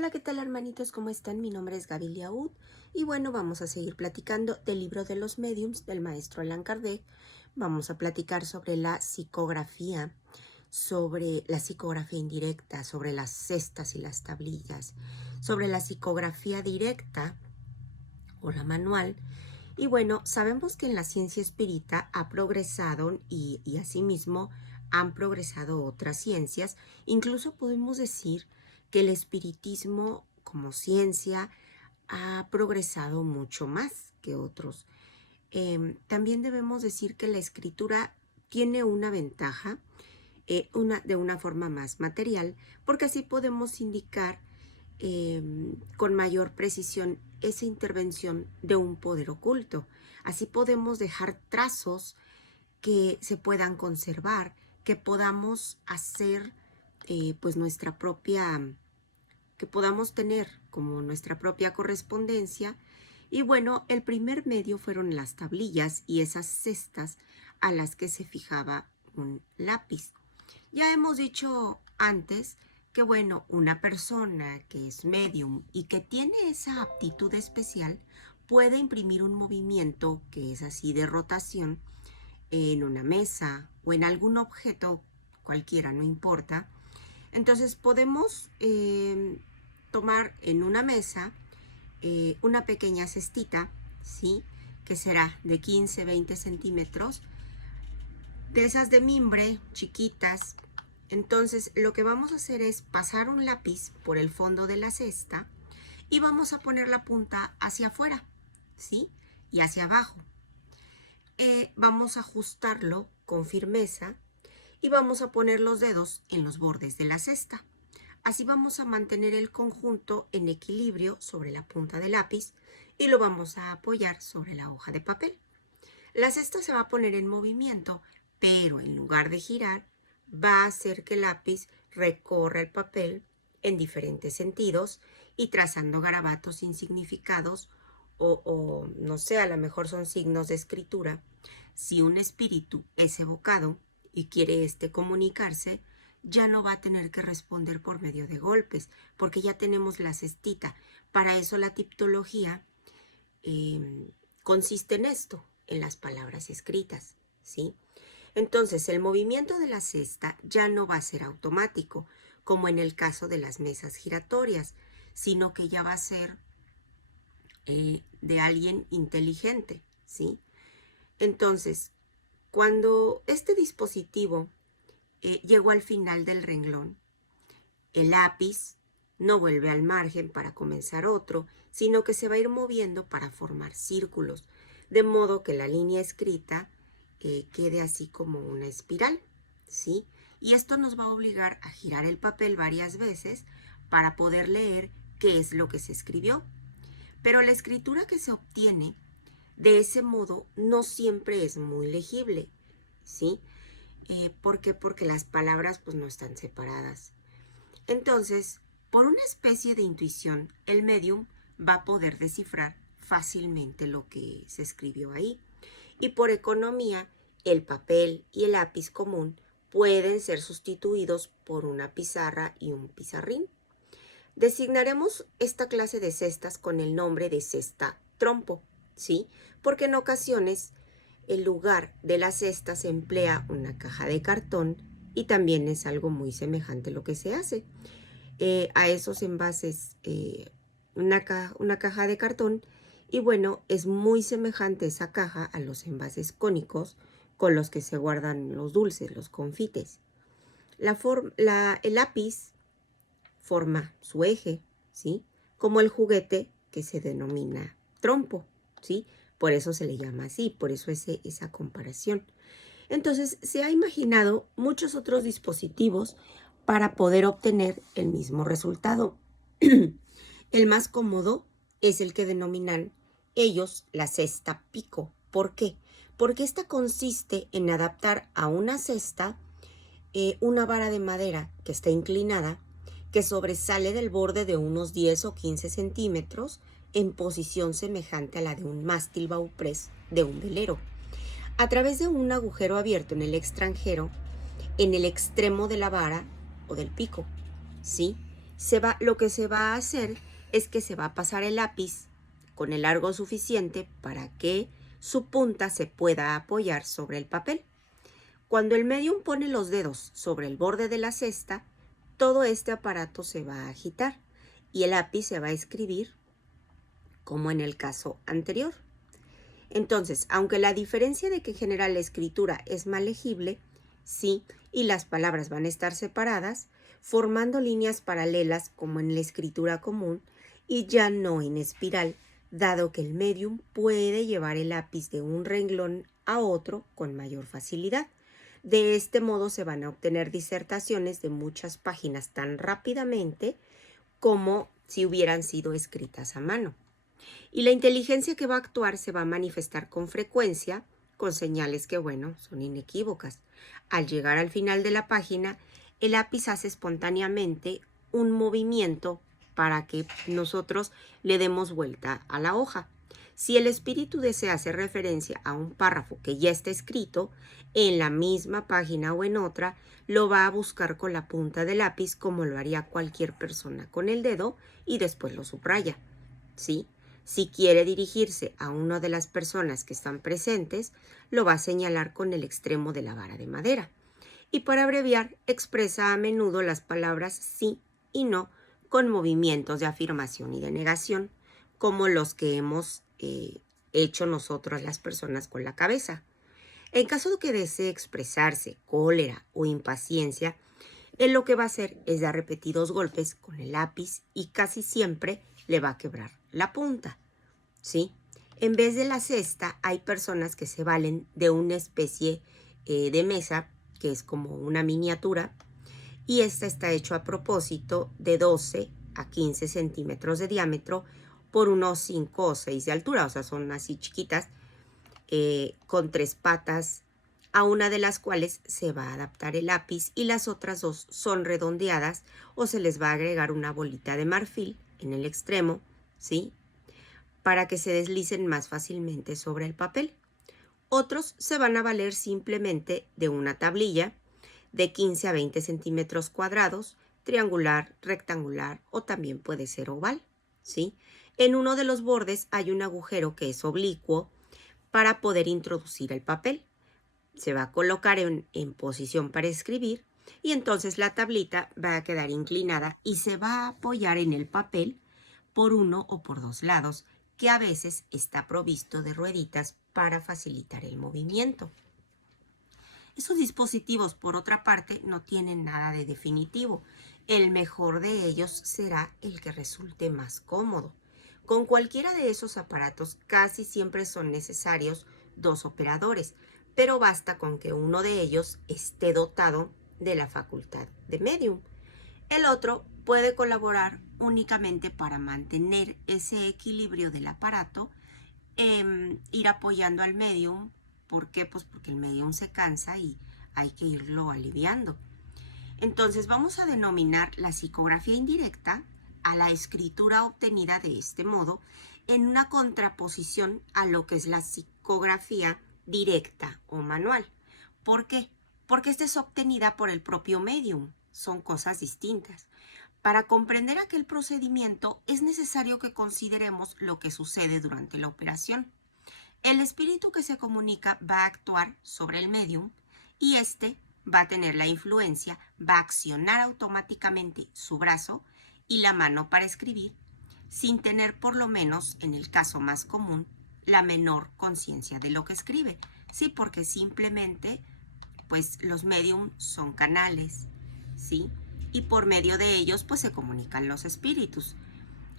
Hola, ¿qué tal hermanitos? ¿Cómo están? Mi nombre es Gaby Liaud y bueno, vamos a seguir platicando del libro de los mediums del maestro Allan Kardec. Vamos a platicar sobre la psicografía, sobre la psicografía indirecta, sobre las cestas y las tablillas, sobre la psicografía directa o la manual. Y bueno, sabemos que en la ciencia espírita ha progresado y asimismo han progresado otras ciencias. Incluso podemos decir que el espiritismo como ciencia ha progresado mucho más que otros. También debemos decir que la escritura tiene una ventaja, de una forma más material, porque así podemos indicar con mayor precisión esa intervención de un poder oculto. Así podemos dejar trazos que se puedan conservar, que podamos hacer pues nuestra propia, que podamos tener como nuestra propia correspondencia. Y bueno, el primer medio fueron las tablillas y esas cestas a las que se fijaba un lápiz. Ya hemos dicho antes que, bueno, una persona que es medium y que tiene esa aptitud especial puede imprimir un movimiento que es así de rotación en una mesa o en algún objeto cualquiera, no importa. Entonces podemos tomar en una mesa una pequeña cestita, ¿sí? Que será de 15-20 centímetros, de esas de mimbre chiquitas. Entonces lo que vamos a hacer es pasar un lápiz por el fondo de la cesta y vamos a poner la punta hacia afuera, ¿sí? Y hacia abajo. Vamos a ajustarlo con firmeza y vamos a poner los dedos en los bordes de la cesta. Así vamos a mantener el conjunto en equilibrio sobre la punta del lápiz y lo vamos a apoyar sobre la hoja de papel. La cesta se va a poner en movimiento, pero en lugar de girar, va a hacer que el lápiz recorra el papel en diferentes sentidos y trazando garabatos insignificados o no sé, a lo mejor son signos de escritura. Si un espíritu es evocado y quiere comunicarse, ya no va a tener que responder por medio de golpes, porque ya tenemos la cestita. Para eso la tipología consiste en esto, en las palabras escritas, ¿sí? Entonces, el movimiento de la cesta ya no va a ser automático, como en el caso de las mesas giratorias, sino que ya va a ser de alguien inteligente, ¿sí? Entonces, cuando este dispositivo llegó al final del renglón, el lápiz no vuelve al margen para comenzar otro, sino que se va a ir moviendo para formar círculos, de modo que la línea escrita quede así como una espiral, ¿sí? Y esto nos va a obligar a girar el papel varias veces para poder leer qué es lo que se escribió. Pero la escritura que se obtiene de ese modo no siempre es muy legible, ¿sí? ¿Por qué? Porque las palabras pues no están separadas. Entonces, por una especie de intuición, el medium va a poder descifrar fácilmente lo que se escribió ahí. Y por economía, el papel y el lápiz común pueden ser sustituidos por una pizarra y un pizarrín. Designaremos esta clase de cestas con el nombre de cesta trompo, ¿sí? Porque en ocasiones en lugar de la cesta se emplea una caja de cartón y también es algo muy semejante lo que se hace. A esos envases, una caja de cartón, y bueno, es muy semejante esa caja a los envases cónicos con los que se guardan los dulces, los confites. El lápiz forma su eje, ¿sí? Como el juguete que se denomina trompo, ¿sí? Por eso se le llama así, por eso esa comparación. Entonces, se ha imaginado muchos otros dispositivos para poder obtener el mismo resultado. El más cómodo es el que denominan ellos la cesta pico. ¿Por qué? Porque esta consiste en adaptar a una cesta una vara de madera que está inclinada, que sobresale del borde de unos 10 o 15 centímetros en posición semejante a la de un mástil bauprés de un velero, a través de un agujero abierto en el extranjero, en el extremo de la vara o del pico, ¿sí? Lo que se va a hacer es que se va a pasar el lápiz con el largo suficiente para que su punta se pueda apoyar sobre el papel. Cuando el medium pone los dedos sobre el borde de la cesta, todo este aparato se va a agitar y el lápiz se va a escribir como en el caso anterior. Entonces, aunque la diferencia de que en general la escritura es más legible, sí, y las palabras van a estar separadas, formando líneas paralelas como en la escritura común y ya no en espiral, dado que el medium puede llevar el lápiz de un renglón a otro con mayor facilidad. De este modo se van a obtener disertaciones de muchas páginas tan rápidamente como si hubieran sido escritas a mano. Y la inteligencia que va a actuar se va a manifestar con frecuencia, con señales que, bueno, son inequívocas. Al llegar al final de la página, el lápiz hace espontáneamente un movimiento para que nosotros le demos vuelta a la hoja. Si el espíritu desea hacer referencia a un párrafo que ya está escrito, en la misma página o en otra, lo va a buscar con la punta del lápiz como lo haría cualquier persona con el dedo y después lo subraya, ¿sí? Si quiere dirigirse a una de las personas que están presentes, lo va a señalar con el extremo de la vara de madera. Y para abreviar, expresa a menudo las palabras sí y no con movimientos de afirmación y de negación, como los que hemos hecho nosotros las personas con la cabeza. En caso de que desee expresarse cólera o impaciencia, él lo que va a hacer es dar repetidos golpes con el lápiz y casi siempre le va a quebrar la punta, ¿sí? En vez de la cesta, hay personas que se valen de una especie de mesa, que es como una miniatura, y esta está hecho a propósito de 12 a 15 centímetros de diámetro por unos 5 o 6 de altura, o sea, son así chiquitas, con 3 patas, a una de las cuales se va a adaptar el lápiz y las otras 2 son redondeadas o se les va a agregar una bolita de marfil en el extremo, ¿sí? Para que se deslicen más fácilmente sobre el papel. Otros se van a valer simplemente de una tablilla de 15 a 20 centímetros cuadrados, triangular, rectangular o también puede ser oval, ¿sí? En uno de los bordes hay un agujero que es oblicuo para poder introducir el papel. Se va a colocar en posición para escribir y entonces la tablita va a quedar inclinada y se va a apoyar en el papel por uno o por dos lados, que a veces está provisto de rueditas para facilitar el movimiento. Esos dispositivos, por otra parte, no tienen nada de definitivo. El mejor de ellos será el que resulte más cómodo. Con cualquiera de esos aparatos casi siempre son necesarios 2 operadores, pero basta con que uno de ellos esté dotado de la facultad de medium. El otro puede colaborar únicamente para mantener ese equilibrio del aparato, ir apoyando al medium. ¿Por qué? Pues porque el medium se cansa y hay que irlo aliviando. Entonces vamos a denominar la psicografía indirecta a la escritura obtenida de este modo en una contraposición a lo que es la psicografía directa o manual. ¿Por qué? Porque esta es obtenida por el propio medium. Son cosas distintas. Para comprender aquel procedimiento es necesario que consideremos lo que sucede durante la operación. El espíritu que se comunica va a actuar sobre el medium y este va a tener la influencia, va a accionar automáticamente su brazo y la mano para escribir, sin tener por lo menos, en el caso más común, la menor conciencia de lo que escribe. Sí, porque simplemente, pues los medium son canales, ¿sí? Y por medio de ellos, pues se comunican los espíritus.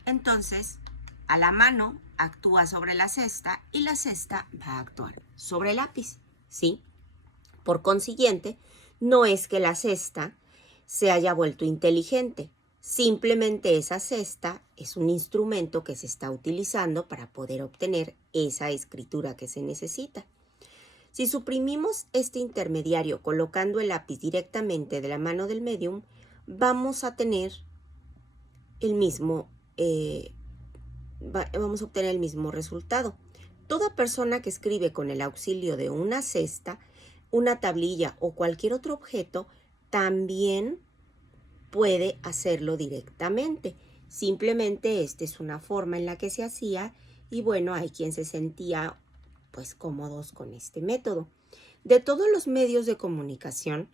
Entonces, a la mano actúa sobre la cesta y la cesta va a actuar sobre el lápiz, ¿sí? Por consiguiente, no es que la cesta se haya vuelto inteligente. Simplemente esa cesta es un instrumento que se está utilizando para poder obtener esa escritura que se necesita. Si suprimimos este intermediario colocando el lápiz directamente de la mano del medium, vamos a tener vamos a obtener el mismo resultado. Toda persona que escribe con el auxilio de una cesta, una tablilla o cualquier otro objeto también puede hacerlo directamente. Simplemente esta es una forma en la que se hacía y bueno, hay quien se sentía pues cómodos con este método. De todos los medios de comunicación,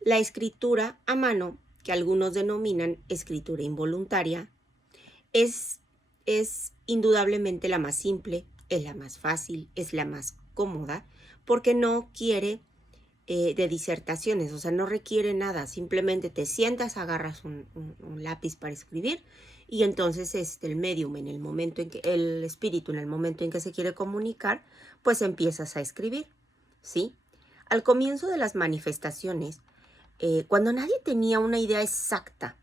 la escritura a mano, que algunos denominan escritura involuntaria, es indudablemente la más simple, es la más fácil, es la más cómoda, porque no quiere de disertaciones, o sea, no requiere nada, simplemente te sientas, agarras un lápiz para escribir y entonces el medium en el momento en que, el espíritu en el momento en que se quiere comunicar, pues empiezas a escribir, ¿sí? Al comienzo de las manifestaciones, cuando nadie tenía una idea exacta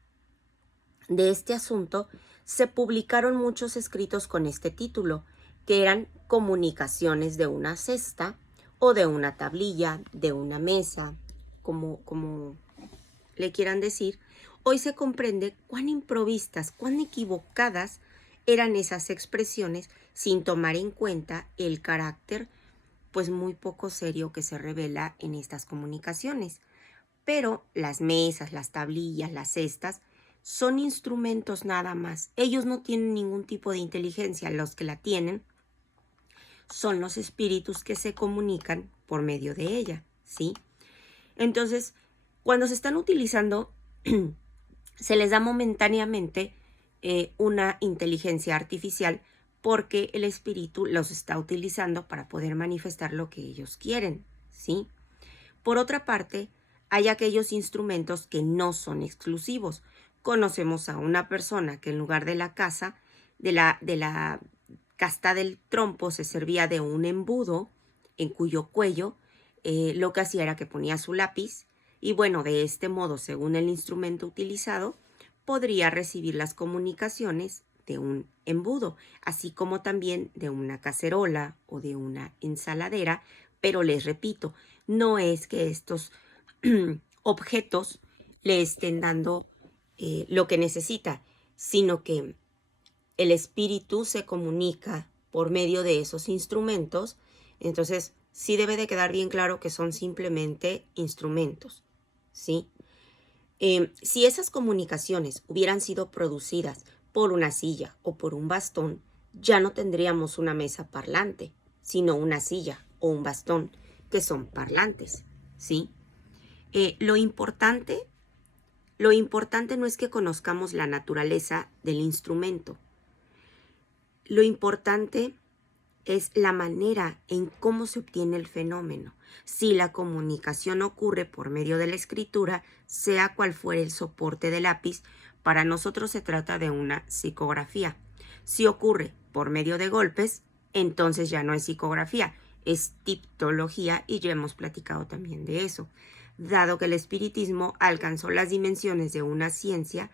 de este asunto, se publicaron muchos escritos con este título, que eran comunicaciones de una cesta o de una tablilla, de una mesa, como le quieran decir. Hoy se comprende cuán improvistas, cuán equivocadas eran esas expresiones sin tomar en cuenta el carácter pues muy poco serio que se revela en estas comunicaciones. Pero las mesas, las tablillas, las cestas son instrumentos nada más. Ellos no tienen ningún tipo de inteligencia. Los que la tienen son los espíritus que se comunican por medio de ella, ¿sí? Entonces, cuando se están utilizando, se les da momentáneamente una inteligencia artificial porque el espíritu los está utilizando para poder manifestar lo que ellos quieren, ¿sí? Por otra parte, hay aquellos instrumentos que no son exclusivos. Conocemos a una persona que en lugar de la casa, de la casta del trompo, se servía de un embudo en cuyo cuello lo que hacía era que ponía su lápiz y bueno, de este modo, según el instrumento utilizado, podría recibir las comunicaciones de un embudo, así como también de una cacerola o de una ensaladera, pero les repito, no es que estos objetos le estén dando lo que necesita, sino que el espíritu se comunica por medio de esos instrumentos. Entonces, sí debe de quedar bien claro que son simplemente instrumentos, ¿sí? Si esas comunicaciones hubieran sido producidas por una silla o por un bastón, ya no tendríamos una mesa parlante, sino una silla o un bastón, que son parlantes, ¿sí? Lo importante no es que conozcamos la naturaleza del instrumento. Lo importante es la manera en cómo se obtiene el fenómeno. Si la comunicación ocurre por medio de la escritura, sea cual fuere el soporte del lápiz, para nosotros se trata de una psicografía. Si ocurre por medio de golpes, entonces ya no es psicografía, es tiptología y ya hemos platicado también de eso. Dado que el espiritismo alcanzó las dimensiones de una ciencia,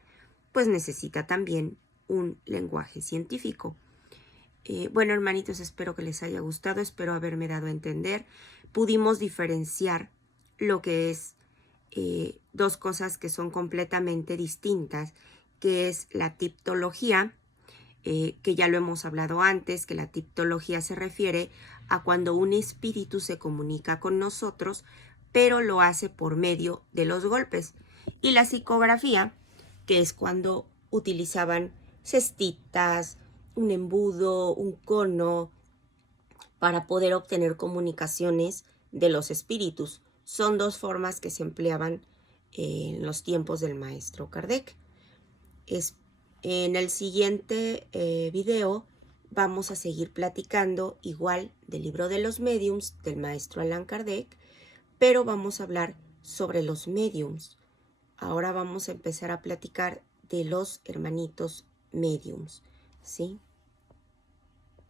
pues necesita también un lenguaje científico. Bueno, hermanitos, espero que les haya gustado, espero haberme dado a entender. Pudimos diferenciar lo que es dos cosas que son completamente distintas, que es la tiptología, que ya lo hemos hablado antes, que la tiptología se refiere a cuando un espíritu se comunica con nosotros, pero lo hace por medio de los golpes. Y la psicografía, que es cuando utilizaban cestitas, un embudo, un cono, para poder obtener comunicaciones de los espíritus. Son dos formas que se empleaban en los tiempos del maestro Kardec. En el siguiente video vamos a seguir platicando igual del libro de los mediums del maestro Allan Kardec, pero vamos a hablar sobre los mediums. Ahora vamos a empezar a platicar de los hermanitos mediums, ¿sí?